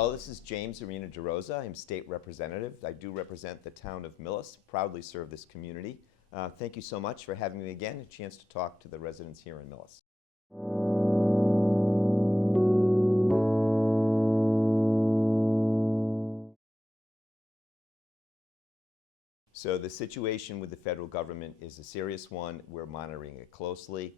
Hello, this is James Arena-DeRosa. I'm state representative. I do represent the town of Millis, proudly serve this community. Thank you so much for having me again, a chance to talk to the residents here in Millis. So the situation with the federal government is a serious one. We're monitoring it closely.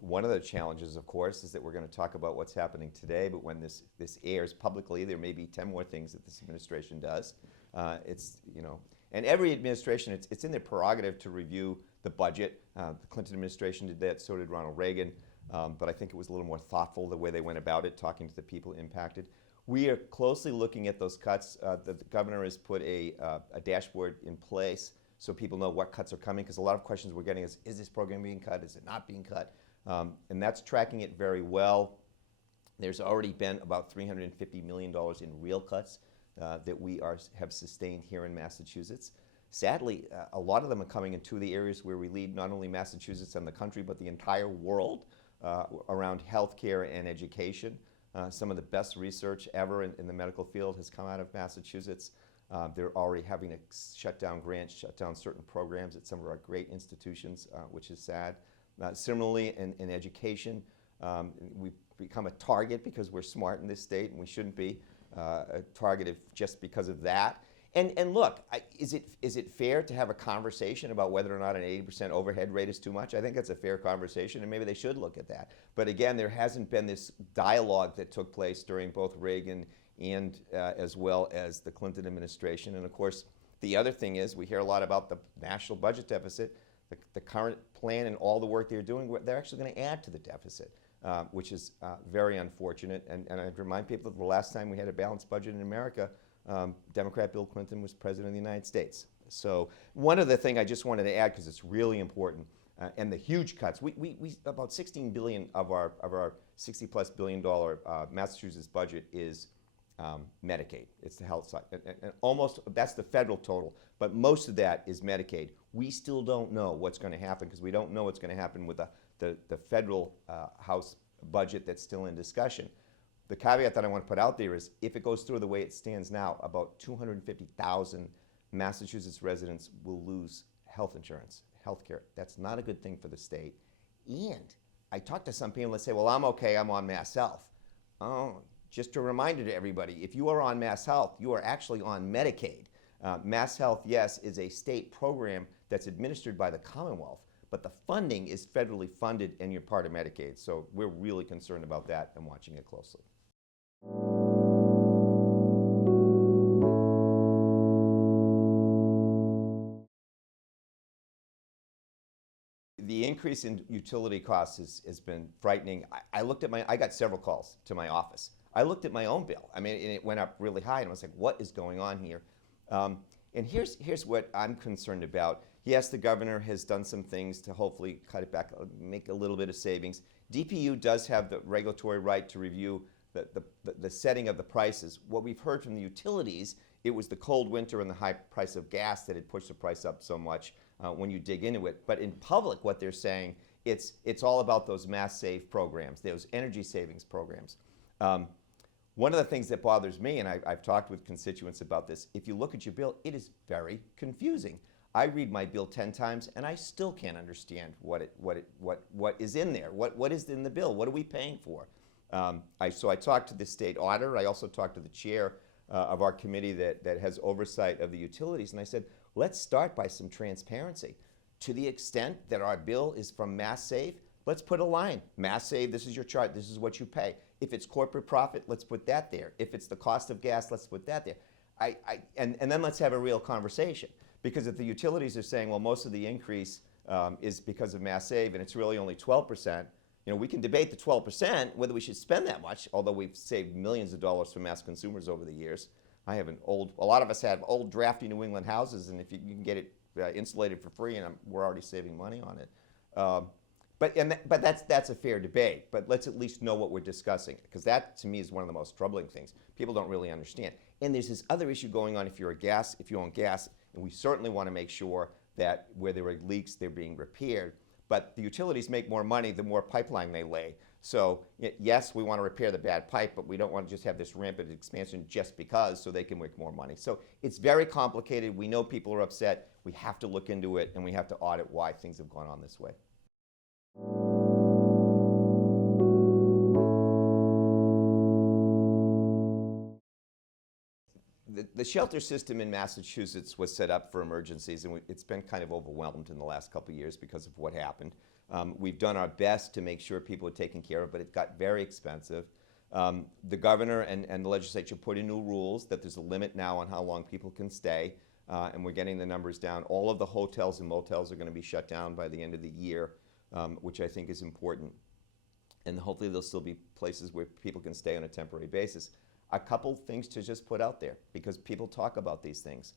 One of the challenges, of course, is that we're going to talk about what's happening today, but when this airs publicly, there may be 10 more things that this administration does. And every administration, it's in their prerogative to review the budget. The Clinton administration did that, so did Ronald Reagan, but I think it was a little more thoughtful the way they went about it, talking to the people impacted. We are closely looking at those cuts. The governor has put a dashboard in place so people know what cuts are coming, because a lot of questions we're getting is this program being cut? Is it not being cut? And that's tracking it very well. There's already been about $350 million in real cuts that we have sustained here in Massachusetts. Sadly, a lot of them are coming in two of the areas where we lead not only Massachusetts and the country, but the entire world around healthcare and education. Some of the best research ever in the medical field has come out of Massachusetts. They're already having to shut down grants, shut down certain programs at some of our great institutions, which is sad. Similarly, in education, we've become a target because we're smart in this state, and we shouldn't be a target just because of that. And look, is it fair to have a conversation about whether or not an 80% overhead rate is too much? I think that's a fair conversation, and maybe they should look at that. But again, there hasn't been this dialogue that took place during both Reagan and as well as the Clinton administration. And of course, the other thing is we hear a lot about the national budget deficit. The current plan and all the work they're doing, they're actually going to add to the deficit, which is very unfortunate. And I'd remind people that the last time we had a balanced budget in America, Democrat Bill Clinton was president of the United States. So one other thing I just wanted to add, because it's really important, and the huge cuts, we about $16 billion of our $60+ billion Massachusetts budget is Medicaid. It's the health side, and almost that's the federal total, but most of that is Medicaid. We still don't know what's going to happen, because we don't know what's going to happen with the federal House budget that's still in discussion. The caveat that I want to put out there is, if it goes through the way it stands now, about 250,000 Massachusetts residents will lose health insurance, health care. That's not a good thing for the state. And I talk to some people that say, well, I'm okay, I'm on Mass Health. Oh, just a reminder to everybody, if you are on Mass Health, you are actually on Medicaid. Mass Health, yes, is a state program that's administered by the Commonwealth, but the funding is federally funded and you're part of Medicaid. So we're really concerned about that and watching it closely. The increase in utility costs has been frightening. I got several calls to my office. I looked at my own bill. I mean, and it went up really high, and I was like, what is going on here? And here's what I'm concerned about. Yes, the governor has done some things to hopefully cut it back, make a little bit of savings. DPU does have the regulatory right to review the setting of the prices. What we've heard from the utilities, it was the cold winter and the high price of gas that had pushed the price up so much when you dig into it. But in public, what they're saying, it's all about those mass save programs, those energy savings programs. One of the things that bothers me, and I've talked with constituents about this, if you look at your bill, it is very confusing. I read my bill 10 times, and I still can't understand what is in there. What is in the bill? What are we paying for? So I talked to the state auditor. I also talked to the chair of our committee that has oversight of the utilities, and I said, let's start by some transparency. To the extent that our bill is from Mass Save, let's put a line. Mass Save, this is your chart, this is what you pay. If it's corporate profit, let's put that there. If it's the cost of gas, let's put that there. And then let's have a real conversation. Because if the utilities are saying, well, most of the increase is because of Mass Save and it's really only 12%, we can debate the 12%, whether we should spend that much, although we've saved millions of dollars for mass consumers over the years. A lot of us have old drafty New England houses, and if you can get it insulated for free, and we're already saving money on it. But that's a fair debate. But let's at least know what we're discussing, because that, to me, is one of the most troubling things. People don't really understand. And there's this other issue going on if you own gas, and we certainly want to make sure that where there are leaks, they're being repaired. but the utilities make more money the more pipeline they lay. So yes, we want to repair the bad pipe, but we don't want to just have this rampant expansion just because so they can make more money. So it's very complicated. We know people are upset. We have to look into it, and we have to audit why things have gone on this way. The shelter system in Massachusetts was set up for emergencies, and it's been kind of overwhelmed in the last couple of years because of what happened. We've done our best to make sure people are taken care of, but it got very expensive. The governor and the legislature put in new rules that there's a limit now on how long people can stay, and we're getting the numbers down. All of the hotels and motels are going to be shut down by the end of the year, which I think is important. And hopefully there'll still be places where people can stay on a temporary basis. A couple things to just put out there, because people talk about these things.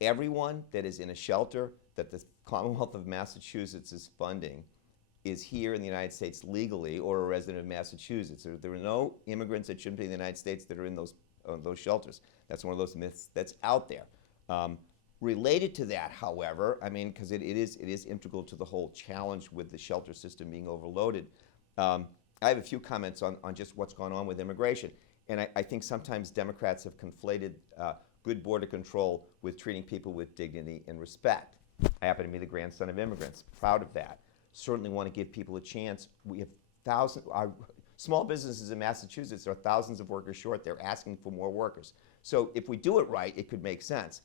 Everyone that is in a shelter that the Commonwealth of Massachusetts is funding is here in the United States legally or a resident of Massachusetts. There are no immigrants that shouldn't be in the United States that are in those shelters. That's one of those myths that's out there. Related to that, however, I mean, because it is integral to the whole challenge with the shelter system being overloaded, I have a few comments on just what's going on with immigration. And I think sometimes Democrats have conflated good border control with treating people with dignity and respect. I happen to be the grandson of immigrants, proud of that. Certainly want to give people a chance. We have thousands, our small businesses in Massachusetts are thousands of workers short. They're asking for more workers. So if we do it right, it could make sense.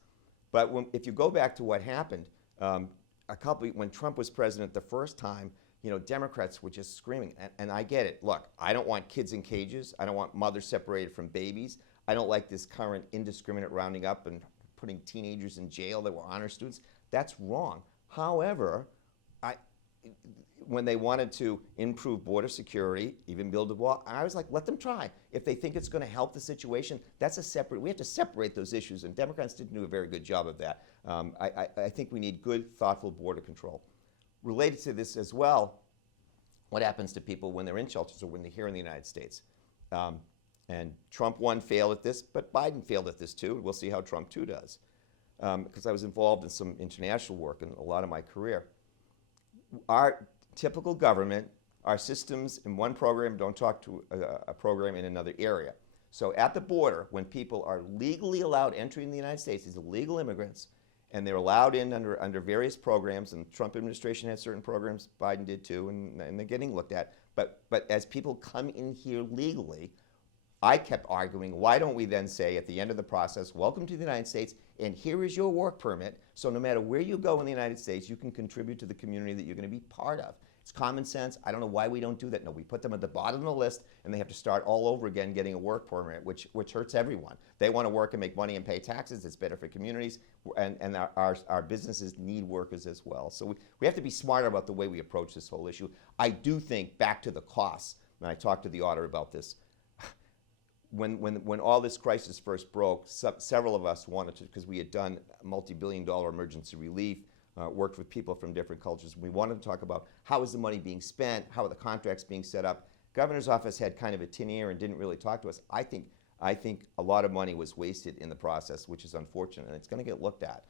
But if you go back to what happened, when Trump was president the first time, you know, Democrats were just screaming, and I get it. Look, I don't want kids in cages. I don't want mothers separated from babies. I don't like this current indiscriminate rounding up and putting teenagers in jail that were honor students. That's wrong. However, when they wanted to improve border security, even build a wall, I was like, let them try. If they think it's going to help the situation, that's we have to separate those issues, and Democrats didn't do a very good job of that. I think we need good, thoughtful border control. Related to this as well, what happens to people when they're in shelters or when they're here in the United States? And Trump 1 failed at this, but Biden failed at this too. We'll see how Trump 2 does. Because I was involved in some international work in a lot of my career. Our typical government, our systems in one program don't talk to a program in another area. So at the border, when people are legally allowed entry in the United States, these are legal immigrants, and they're allowed in under various programs, and the Trump administration had certain programs, Biden did too, and they're getting looked at. But as people come in here legally, I kept arguing, why don't we then say at the end of the process, welcome to the United States, and here is your work permit, so no matter where you go in the United States, you can contribute to the community that you're going to be part of. It's common sense. I don't know why we don't do that. No, we put them at the bottom of the list, and they have to start all over again getting a work permit, which hurts everyone. They want to work and make money and pay taxes. It's better for communities, and our businesses need workers as well. So we have to be smarter about the way we approach this whole issue. I do think, back to the costs, and I talked to the auditor about this, when all this crisis first broke, several of us wanted to, because we had done multi-billion-dollar emergency relief, worked with people from different cultures. We wanted to talk about how is the money being spent, how are the contracts being set up. Governor's office had kind of a tin ear and didn't really talk to us. I think a lot of money was wasted in the process, which is unfortunate, and it's going to get looked at.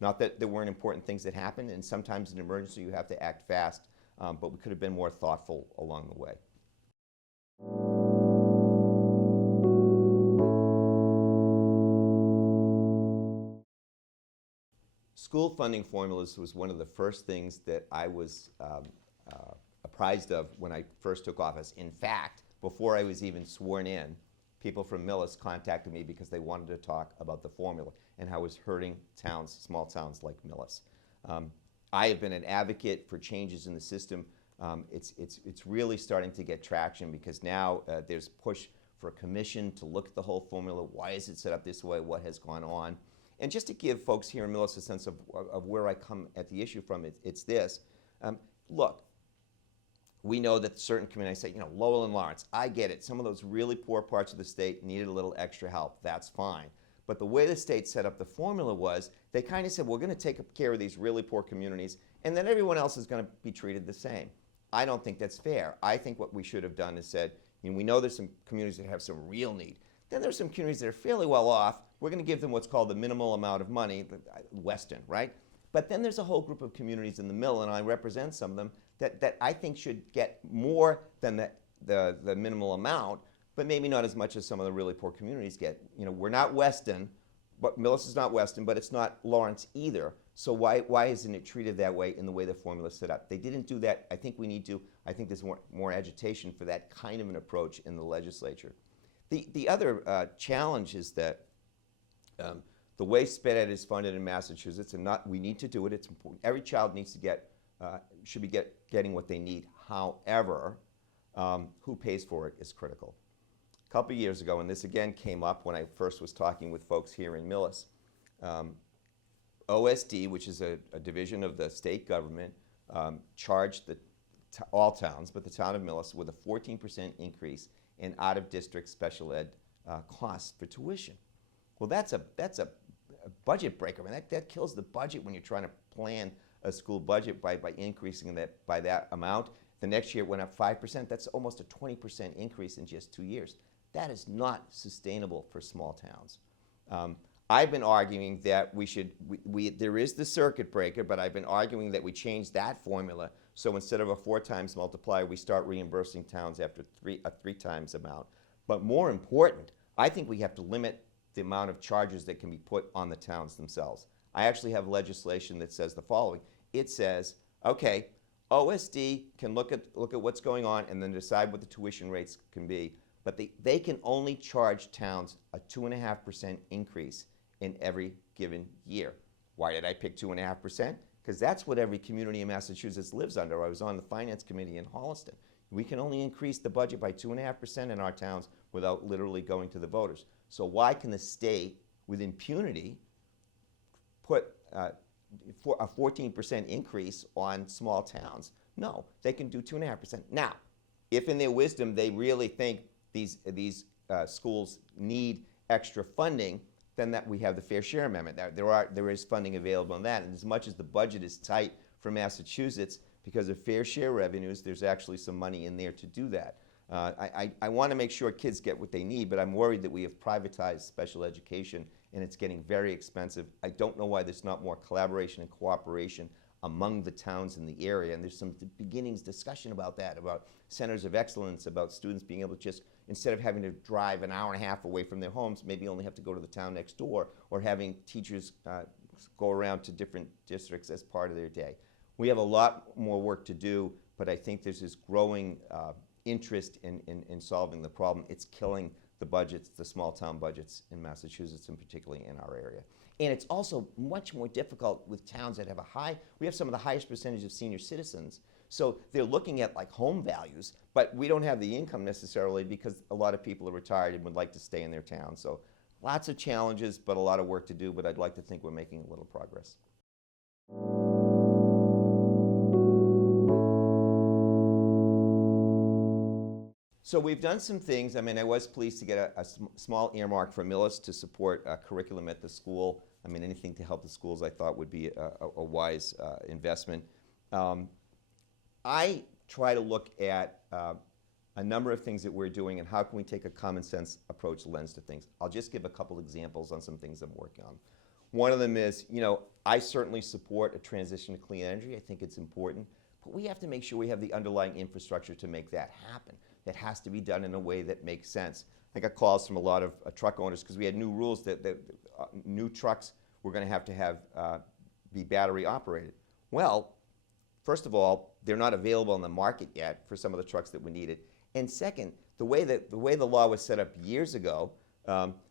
Not that there weren't important things that happened, and sometimes in an emergency you have to act fast, but we could have been more thoughtful along the way. School funding formulas was one of the first things that I was apprised of when I first took office. In fact, before I was even sworn in, people from Millis contacted me because they wanted to talk about the formula and how it was hurting towns, small towns like Millis. I have been an advocate for changes in the system. It's really starting to get traction because now there's push for a commission to look at the whole formula. Why is it set up this way? What has gone on? And just to give folks here in Millis a sense of where I come at the issue from, it's this. Look, we know that certain communities say, you know, Lowell and Lawrence, I get it. Some of those really poor parts of the state needed a little extra help. That's fine. But the way the state set up the formula was, they kind of said, we're going to take care of these really poor communities, and then everyone else is going to be treated the same. I don't think that's fair. I think what we should have done is said, you know, we know there's some communities that have some real need. Then there's some communities that are fairly well off. We're going to give them what's called the minimal amount of money, Weston, right? But then there's a whole group of communities in the middle, and I represent some of them, that I think should get more than the minimal amount, but maybe not as much as some of the really poor communities get. You know, we're not Weston, but Millis is not Weston, but it's not Lawrence either. So why isn't it treated that way in the way the formula is set up? They didn't do that. I think we need to. I think there's more agitation for that kind of an approach in the legislature. The other challenge is that the way sped ed is funded in Massachusetts, and we need to do it. It's important. Every child needs to should be getting what they need. However, who pays for it is critical. A couple of years ago, and this again came up when I first was talking with folks here in Millis, OSD, which is a division of the state government, charged all towns, but the town of Millis, with a 14% increase in out-of-district special ed costs for tuition. Well, that's a budget breaker. I mean, that kills the budget when you're trying to plan a school budget by increasing that by that amount. The next year it went up 5%. That's almost a 20% increase in just 2 years. That is not sustainable for small towns. I've been arguing that there is the circuit breaker, but I've been arguing that we change that formula so instead of a 4 times multiplier, we start reimbursing towns after a 3 times amount. But more important, I think we have to limit the amount of charges that can be put on the towns themselves. I actually have legislation that says the following. It says, okay, OSD can look at what's going on and then decide what the tuition rates can be, but they can only charge towns a 2.5% increase in every given year. Why did I pick 2.5%? Because that's what every community in Massachusetts lives under. I was on the finance committee in Holliston. We can only increase the budget by 2.5% in our towns without literally going to the voters. So why can the state, with impunity, put a 14% increase on small towns? No, they can do 2.5%. Now, if in their wisdom they really think these schools need extra funding, then that we have the Fair Share Amendment. There is funding available on that, and as much as the budget is tight for Massachusetts because of fair share revenues, there's actually some money in there to do that. I want to make sure kids get what they need, but I'm worried that we have privatized special education and it's getting very expensive. I don't know why there's not more collaboration and cooperation among the towns in the area, and there's some beginnings discussion about that, about centers of excellence, about students being able to just, instead of having to drive an hour and a half away from their homes, maybe only have to go to the town next door, or having teachers go around to different districts as part of their day. We have a lot more work to do, but I think there's this growing interest in solving the problem. It's killing the budgets, the small town budgets in Massachusetts, and particularly in our area. And it's also much more difficult with towns that have we have some of the highest percentage of senior citizens. So they're looking at like home values, but we don't have the income necessarily because a lot of people are retired and would like to stay in their town. So lots of challenges, but a lot of work to do, but I'd like to think we're making a little progress. So we've done some things. I mean, I was pleased to get a small earmark for Millis to support a curriculum at the school. I mean, anything to help the schools I thought would be a wise investment. I try to look at a number of things that we're doing and how can we take a common sense approach lens to things. I'll just give a couple examples on some things I'm working on. One of them is, I certainly support a transition to clean energy. I think it's important, but we have to make sure we have the underlying infrastructure to make that happen. That has to be done in a way that makes sense. I got calls from a lot of truck owners because we had new rules that new trucks were going to have be battery operated. Well, first of all, they're not available on the market yet for some of the trucks that we needed. And second, the way the law was set up years ago,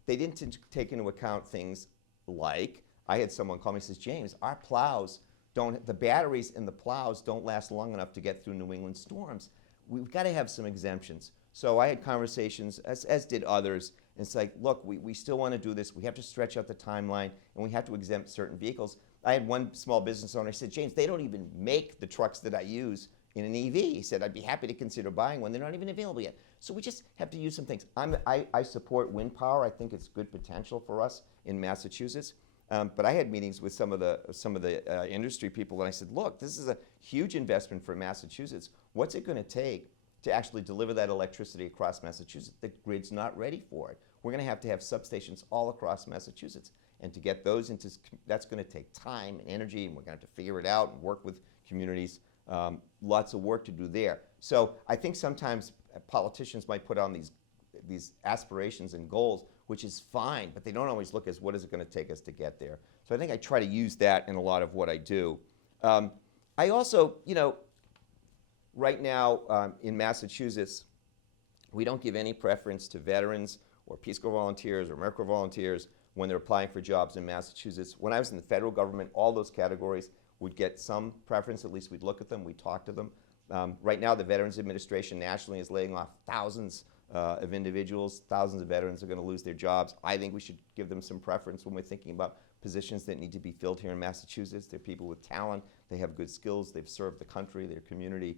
they didn't take into account things like, I had someone call me and says, James, our plows the batteries in the plows don't last long enough to get through New England storms. We've got to have some exemptions. So I had conversations, as did others, and it's like, look, we still want to do this. We have to stretch out the timeline, and we have to exempt certain vehicles. I had one small business owner, I said, James, they don't even make the trucks that I use in an EV. He said, I'd be happy to consider buying one. They're not even available yet. So we just have to use some things. I support wind power. I think it's good potential for us in Massachusetts. But I had meetings with some of the industry people, and I said, look, this is a huge investment for Massachusetts. What's it going to take to actually deliver that electricity across Massachusetts? The grid's not ready for it. We're going to have substations all across Massachusetts. And to get those into, that's going to take time and energy, and we're going to have to figure it out and work with communities. Lots of work to do there. So I think sometimes politicians might put on these aspirations and goals, which is fine, but they don't always look as what is it going to take us to get there. So I think I try to use that in a lot of what I do. I also, right now in Massachusetts, we don't give any preference to veterans or Peace Corps volunteers or AmeriCorps volunteers when they're applying for jobs in Massachusetts. When I was in the federal government, all those categories would get some preference. At least we'd look at them, we'd talk to them. Right now, the Veterans Administration nationally is laying off thousands of individuals. Thousands of veterans are going to lose their jobs. I think we should give them some preference when we're thinking about positions that need to be filled here in Massachusetts. They're people with talent. They have good skills. They've served the country, their community.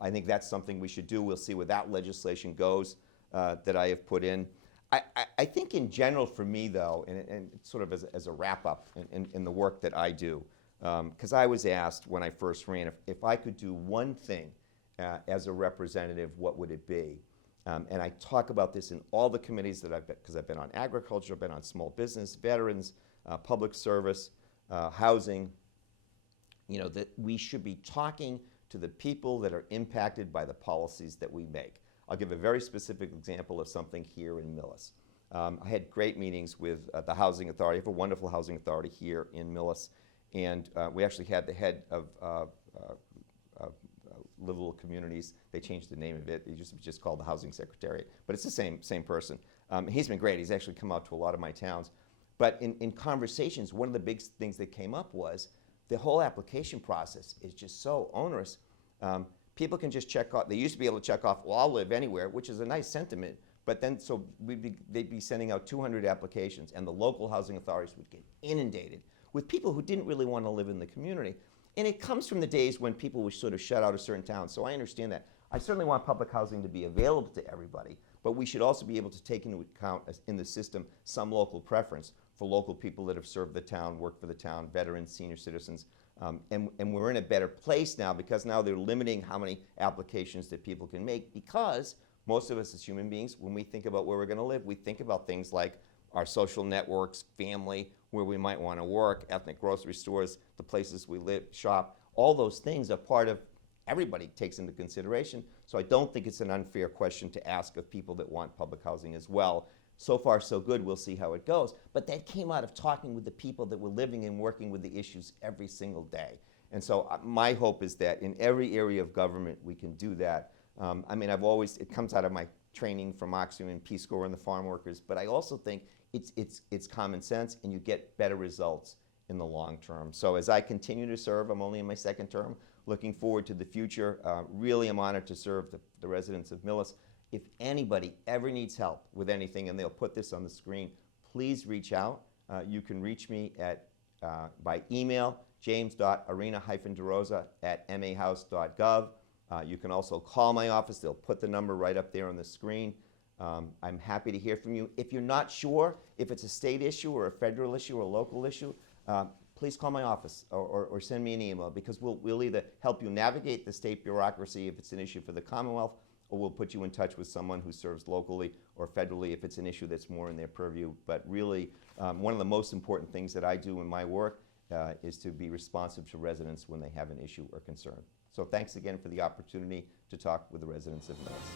I think that's something we should do. We'll see where that legislation goes that I have put in. I think in general for me, though, and sort of as a wrap-up in the work that I do, because I was asked when I first ran, if I could do one thing as a representative, what would it be? And I talk about this in all the committees that I've been, because I've been on agriculture, I've been on small business, veterans, public service, housing, that we should be talking to the people that are impacted by the policies that we make. I'll give a very specific example of something here in Millis. I had great meetings with the Housing Authority. I have a wonderful housing authority here in Millis, and we actually had the head of Livable Communities. They changed the name of it. It used to be just called the Housing Secretariat, but it's the same person. He's been great. He's actually come out to a lot of my towns. But in conversations, one of the big things that came up was the whole application process is just so onerous. People can just check off. They used to be able to check off, well, I'll live anywhere, which is a nice sentiment. But then, so they'd be sending out 200 applications, and the local housing authorities would get inundated with people who didn't really want to live in the community. And it comes from the days when people were sort of shut out of certain towns. So I understand that. I certainly want public housing to be available to everybody, but we should also be able to take into account in the system some local preference for local people that have served the town, worked for the town, veterans, senior citizens. And we're in a better place now because now they're limiting how many applications that people can make, because most of us as human beings, when we think about where we're going to live, we think about things like our social networks, family, where we might want to work, ethnic grocery stores, the places we live, shop. All those things are part of, everybody takes into consideration. So I don't think it's an unfair question to ask of people that want public housing as well. So far, so good. We'll see how it goes. But that came out of talking with the people that were living and working with the issues every single day. And so my hope is that in every area of government, we can do that. I mean, it comes out of my training from Oxfam and Peace Corps and the farm workers, but I also think it's common sense, and you get better results in the long term. So as I continue to serve, I'm only in my second term, looking forward to the future. Really am honored to serve the residents of Millis. If anybody ever needs help with anything, and they'll put this on the screen, please reach out. You can reach me by email, james.arena-derosa@mahouse.gov. You can also call my office. They'll put the number right up there on the screen. I'm happy to hear from you. If you're not sure if it's a state issue or a federal issue or a local issue, please call my office or send me an email, because we'll either help you navigate the state bureaucracy if it's an issue for the Commonwealth, or we'll put you in touch with someone who serves locally or federally if it's an issue that's more in their purview. But really, one of the most important things that I do in my work is to be responsive to residents when they have an issue or concern. So thanks again for the opportunity to talk with the residents of Millis.